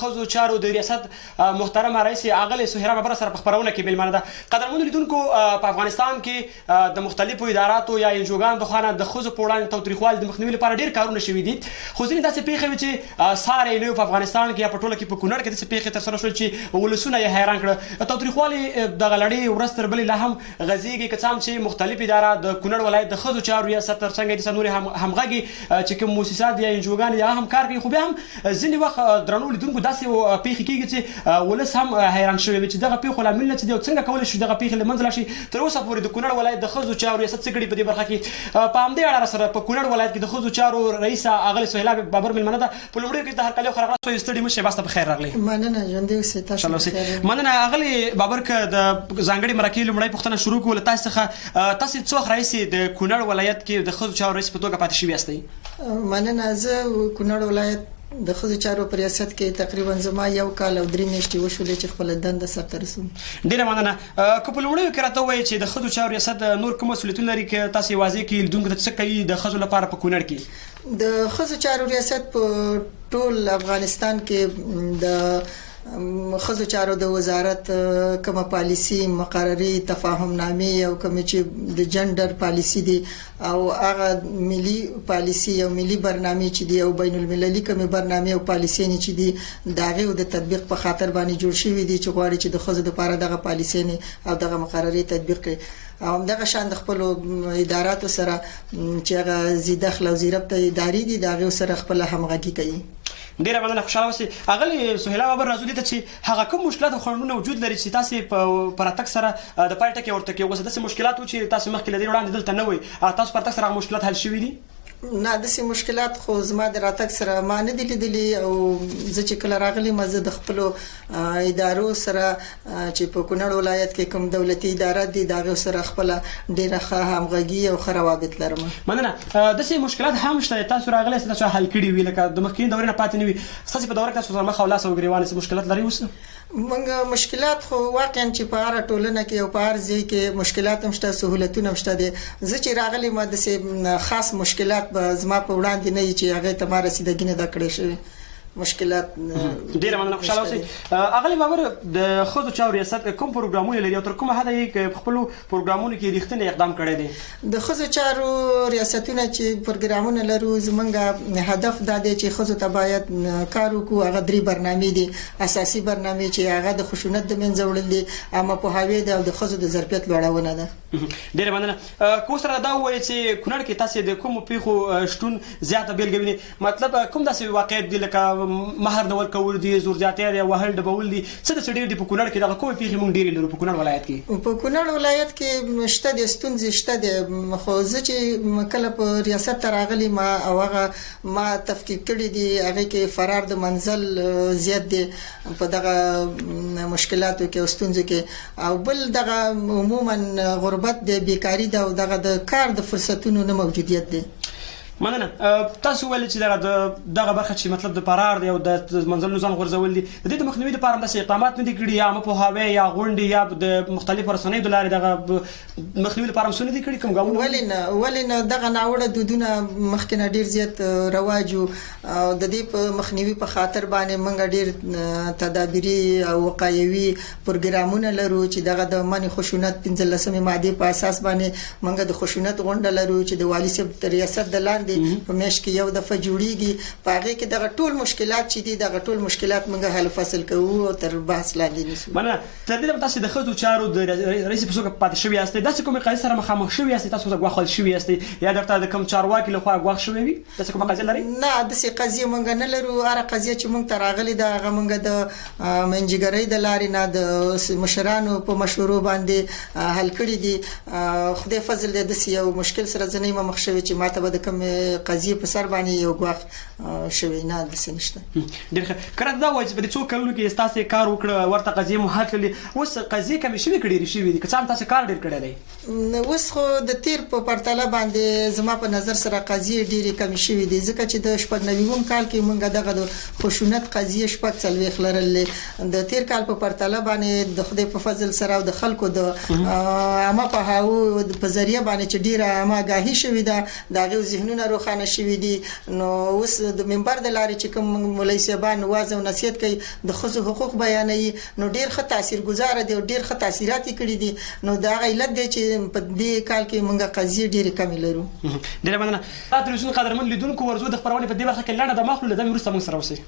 ښځو چارو د ریاست محترمه رئیس اغلې سهیرا ببره سره په خپرونه کې میلمانه ده. قدرمنو لیدونکو، په افغانستان کې د مختلفو اداراتو یا انجوګانو د خوا نه د ښځو په وړاندې تاوتریخوالي د مخنیوي لپاره ډېر کارونه شوي دي، خو ځینې داسې پېښې وې چې ساری نه وي په افغانستان کې یا په ټوله کې په کونړ کې داسې پېښې ترسره شول چې ولسونه یې حیران کړه. تاوتریخوالي دغه لړۍ ورځ تر بلې لا هم غځېږي، که څه هم چې مختلف اداره د کونړ ولایت د ښځو چارو ریاست تر څنګ دي نورې همغږي چې کوم مؤسسات یا انجوګانې یا هم کار کوي، خو بیا هم ځینې وخت درنو لیدونکو داسې پیښې کېږي چې ولس هم حیران شوی وي چې دغه پیښو لاملونه څه دي او څنګه کولی شو دغه پیښې له منځه لاړ شي. تر اوسه پورې د کونړ ولایت د ښځو چارو ریاست څه کړي په دې برخه کې؟ په همدې اړه سره په کونړ ولایت کې د ښځو چارو رئیسه اغلې سهیلا بابر میلمنه ده. په لومړیو کې د هرکلي خو راغلاست، ستړي مه شئ، باسته په خیر راغلی. مننه، ژوندی اوسئ. تاسو مننه اغلې بابر. که د ځانګړي مرکې لومړی پوښتنه شروع کړو له تاسو څخه، تاسو څو وخت راهیسې د کونړ ولایت کې د ښځو چارو رئیس په توګه پاتې شوي یاستئ؟ مننه. زه کونړ ولایت د ښځو چارو په ریاست کې تقریبا زما 1 کال او 3 میاشتې وشولې چې خپله دنده سرته رسوم. ډېره مننه. که په لومړیو کې راته ووایئ چې د ښځو چارو ریاست نور کوم مسؤلیتونه لري، که تاسو یې واضح کړئ لیدونکو ته څه کوي د ښځو لپاره په کونړ کې؟ د ښځو چارو ریاست په ټول افغانستان کې د ښځو چارو د وزارت کومه پالیسي، مقرري، تفاهم نامې او کوم چې د جندر پالیسي دي او هغه ملي پالیسي او ملي برنامه چې دی او بین المللي کومه برنامه او پالیسي نه چې دی داغه د تطبیق په خاطر باندې جوړ شوی دي چې غواړي چې د ښځو لپاره دغه پالیسي نه او دغه مقرري تطبیق کړي. او دغه شان د خپل اداراتو سره چې هغه زیدخل او زیربط ادارې دي دغه سره خپل همغږي کوي. ډیره مننه، خوشاله اوسئ. اغلې سهیلا بابر راځو دې ته چې هغه کوم مشکلات او خنډونه وجود لري چې تاسو په راتګ سره د پای ټکی ورته کې اوس داسې مشکلات و چې تاسو مخکې له دې وړاندې دلته نه وئ، تاسو پر تاسو هغه مشکلات حل شوي دي؟ نه، داسې مشکلات خو زما د راتګ سره ما نه دي لیدلي او زه چې کله راغلم زه د خپل ادارو سره چې په کونړ ولایت کې کوم دولتي اداره دي دغه سره خپل ډیره ښه همغږي او ښه روابط لرم. مننه. داسې مشکلات هم شته تاسو راغلي تاسو حل کړي وي، لکه د مخکینی دورې نه پاتې نه وي، تاسو په دوره کې تاسو مخ او لاس او ګریوان مشکلات لري؟ اوس موږ مشکلات خو واقعا چې په هر ټولنه کې او په هر ځای کې مشکلات هم شته، سہولتونه هم شته دي. زه چې راغلی ما د خاص مشکلات به زما په وړاندې نه چې هغه ته ما رسیدګي نه دا کړی شوی مشکلات. ډیره مننه، خوشاله اوسئ. اغلې بابر د ښځو چارو ریاست کوم پروګرامونه لري او تر کومه حده یې په خپلو پروګرامونو کې رښتینی اقدام کړی دی؟ د ښځو چارو ریاستونه چې پروګرامونه لرو زمونږ هدف دا دی چې ښځو ته باید کار وکړو. هغه 3 برنامې دي، اساسي برنامې چې هغه د خشونت د منځه وړل دي، عامه پوهاوی دی او د ښځو د ظرفیت لوړونه ده. ډیره مننه. که سره دا ووایي چې کونړ کې تاسو د کومو پیښو شتون زیاته بیلګې وینئ، مطلب کوم داسې واقعیت دي لکه مهر ډول کول دي، زور زیاتي دي، وهل ډبول دي، څه د ډېر دي په کونړ کې؟ دغه کومې پیښې موږ ډېرې لرو په کونړ ولایت کې؟ په کونړ ولایت کې شته د ستونزې شته دي، خو زه چې کله په ریاست ته راغلی ما او هغه ما تفکیک کړي دي هغه کې فرار د منزل زیات دي په دغه مشکلاتو کې او ستونزو کې، او بل دغه عموما غربت د بیکاری ده او دغه د کار د فرصتونو نه موجودیت دی. مننه. تاسو ویل چې دغه برخه چې مطلب د فرار دی او د منزلونو ځان غورځول دي، د دې د مخنیوي لپاره داسې اقدامات نه دي کړي، یا پوهاوی یا غونډې یا د مختلفو رسنیو د لارې دغه مخنیوي لپاره څه نه دي کړي؟ کوم ګامونه؟ ولې نه دغه ناوړه دودونه مخکې نه ډیر زیات رواج او د دې په مخنیوي په خاطر باندې موږ ډیر تدابیري او وقایوي پروګرامونه لرو چې دغه د منع خشونت 15 ماده په اساس باندې موږ د خشونت غونډه لرو چې د والي صاحب ریاست د لاندې په میاشت کې یو دفعه جوړیږي. په هغه کې دغه ټول مشکلات چې دي دغه ټول مشکلات موږ حل فصل کوو او تر بحث لاندې نیسو. مننه. تر دې تاسو د ښځو چارو د رئیس په توګه پاتې شوي یاستئ، داسې کومې قضیې سره مخامخ شوي یاستئ، تاسو ته ګواښل شوي یاستئ یا درته د کوم چارواکي لخوا ګواښ شوی وي؟ داسې کومه قضیه لري؟ نه، داسې قضیه موږ نه لرو. هره قضیه چې موږ ته راغلې ده هغه موږ د منځګړۍ د لارې نه د مشرانو په مشورو باندې حل کړي دي. خدای فضل دې داسې یو مشکل سره زه نه یم مخ شوی چې ماته به د کوم قضیه په سر باندې یو ګواښ شوی نه داسې نشته. ډېر ښه. کله دا وایي چې په دې څو کلونو کې تاسو کار وکړه، ورته قضیې مو حل کړلې، اوس قضیې کمې شوي که ډېرې شوي دي؟ که څه هم تاسو کار ډېر کړی دی، اوس خو د تیر په پرتله باندې زما په نظر سره قضیې ډېرې کمې شوي دي، ځکه چې د 96 کال کې موږ دغه د خشونت قضیې 40 لرلې. د تیر کال په پرتله باندې د خدای په فضل سره او د خلکو د عامه پوهاوي په ذریعہ باندې چې ډېره عامه آګاهي شوې ده، دغه ذهنونه فکرونه روښانه شوي دي. نو اوس د منبر د لارې چې کوم مولوي صاحبان واعظ او نصیحت کوي د ښځو حقوق بیانوي نو ډیر ښه تاثیرګذار دي او ډیر ښه تاثیرات کړي دي. نو دا علت دی چې په دې کال کې موږ قضیې ډېرې کمې لرو. ډیره مننه. تلویزیون قدرمن لیدونکو ورزو د خبرونې په دې برخه کې لنډه د مخلو له دمه وروسته موږ سره اوسئ.